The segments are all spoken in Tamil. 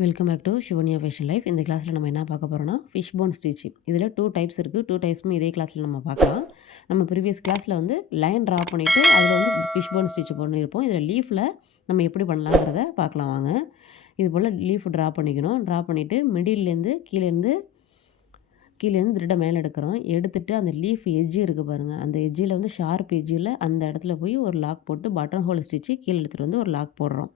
Welcome back to Shivaniya fashion life. இந்த கிளாஸில் நம்ம என்ன பார்க்க போகிறோம்னா ஃபிஷ் போன் ஸ்டிச்சிங். இதில் 2 டைப்ஸ் இருக்குது. 2 டைப்ஸுமே இதே கிளாஸில் நம்ம பார்க்கலாம். நம்ம ப்ரீவியஸ் கிளாஸில் வந்து லைன் ட்ரா பண்ணிவிட்டு அதில் வந்து ஃபிஷ் போன் ஸ்டிச் பண்ணியிருப்போம். இதில் லீஃபில் நம்ம எப்படி பண்ணலாங்கிறத பார்க்கலாம் வாங்க. இது போல் லீஃப் ட்ரா பண்ணிக்கணும். ட்ரா பண்ணிவிட்டு மிடில்லேருந்து கீழேருந்து த்ரெட்டை மேலே எடுக்கிறோம். எடுத்துகிட்டு அந்த லீஃப் எட்ஜு இருக்குது பாருங்கள், அந்த எட்ஜில் வந்து ஷார்ப் எட்ஜில் அந்த இடத்துல போய் ஒரு லாக் போட்டு பட்டன் ஹோல் ஸ்டிச்சு கீழே எடுத்துகிட்டு வந்து ஒரு லாக் போடுறோம்.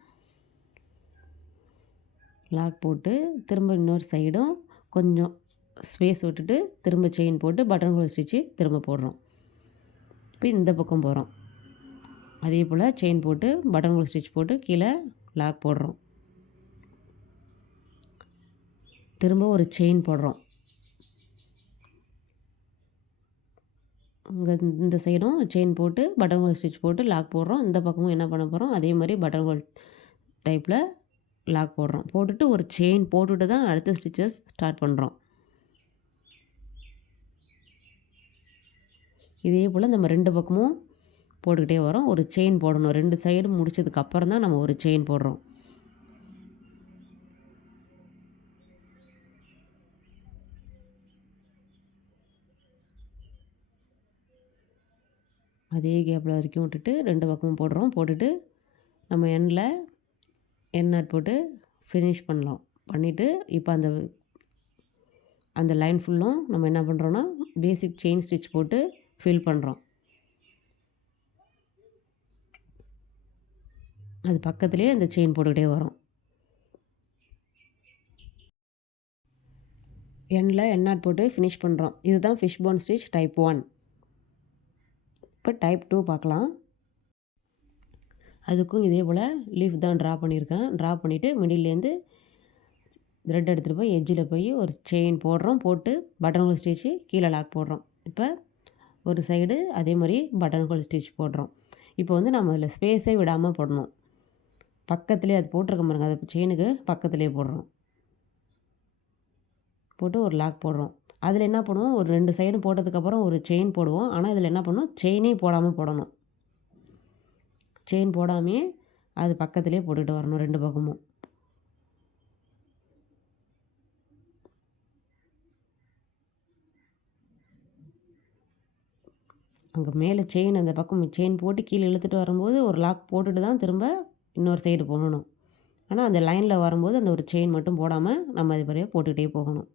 லாக் போட்டு திரும்ப இன்னொரு சைடும் கொஞ்சம் ஸ்பேஸ் விட்டுட்டு திரும்ப செயின் போட்டு பட்டன் ஹோல் ஸ்டிச்சு திரும்ப போடுறோம். இப்போ இந்த பக்கம் போகிறோம். அதே போல் செயின் போட்டு பட்டன் ஹோல் ஸ்டிச் போட்டு கீழே லாக் போடுறோம். திரும்ப ஒரு செயின் போடுறோம். இங்கே இந்த சைடும் செயின் போட்டு பட்டன் ஹோல் ஸ்டிச் போட்டு லாக் போடுறோம். இந்த பக்கமும் என்ன பண்ண போகிறோம், அதே மாதிரி பட்டன் ஹோல் டைப்பில் லாக் போடுறோம். போட்டுட்டு ஒரு செயின் போட்டுட்டு தான் அடுத்த ஸ்டிச்சஸ் ஸ்டார்ட் பண்ணுறோம். இதே போல் நம்ம 2 பக்கமும் போட்டுக்கிட்டே வரோம். ஒரு செயின் போடணும். 2 சைடு முடிச்சதுக்கப்புறம் தான் நம்ம ஒரு செயின் போடுறோம். அதே கேப்பில் வரைக்கும் விட்டுட்டு 2 பக்கமும் போடுறோம். போட்டுட்டு நம்ம எண்ட் நாட் போட்டு ஃபினிஷ் பண்ணலாம். பண்ணிவிட்டு இப்போ அந்த லைன் ஃபுல்லும் நம்ம என்ன பண்ணுறோன்னா பேசிக் செயின் ஸ்டிச் போட்டு ஃபில் பண்ணுறோம். அது பக்கத்துலேயே அந்த செயின் போட்டுக்கிட்டே வரோம். எண்ட் நாட் போட்டு ஃபினிஷ் பண்ணுறோம். இதுதான் ஃபிஷ் போன் ஸ்டிச் டைப் 1. இப்போ டைப் 2 பார்க்கலாம். அதுக்கும் இதே போல் லீஃப் தான் ட்ரா பண்ணியிருக்கேன். ட்ரா பண்ணிவிட்டு மிடில்லேருந்து த்ரெட் எடுத்துகிட்டு போய் எட்ஜில் போய் ஒரு செயின் போடுறோம். போட்டு பட்டன் ஹோல் ஸ்டிச்சு கீழே லாக் போடுறோம். இப்போ ஒரு சைடு அதே மாதிரி பட்டன் ஹோல் ஸ்டிச் போடுறோம். இப்போ வந்து நம்ம அதில் ஸ்பேஸே விடாமல் போடணும். பக்கத்துலேயே அது போட்டிருக்க பாருங்க, அது செயினுக்கு பக்கத்துலேயே போடுறோம். போட்டு ஒரு லாக் போடுறோம். அதில் என்ன பண்ணுவோம், ஒரு 2 சைடு போட்டதுக்கப்புறம் ஒரு செயின் போடுவோம். ஆனால் இதில் என்ன பண்ணணும், செயினே போடாமல் போடணும். செயின் போடாமையே அது பக்கத்துலேயே போட்டுகிட்டு வரணும் 2 பக்கமும். அங்கே மேலே செயின் அந்த பக்கம் செயின் போட்டு கீழே இழுத்துட்டு வரும்போது ஒரு லாக் போட்டுட்டு தான் திரும்ப இன்னொரு சைடு போடணும். ஆனால் அந்த லைனில் வரும்போது அந்த ஒரு செயின் மட்டும் போடாமல் நம்ம அது மாதிரியே போட்டுக்கிட்டே போகணும்.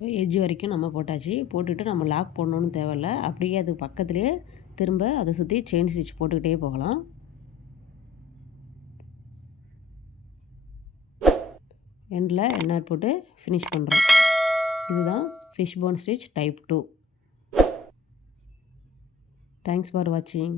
இப்போ எட்ஜ் வரைக்கும் நம்ம போட்டாச்சு. போட்டுட்டு நம்ம லாக் போடணும்னு தேவையில்ல. அப்படியே அது பக்கத்துலேயே திரும்ப அதை சுற்றி செயின் ஸ்டிச் போட்டுக்கிட்டே போகலாம். எண்டில் எண்ணாட் போட்டு ஃபினிஷ் பண்ணுறோம். இதுதான் fish bone stitch type 2. Thanks for வாட்சிங்.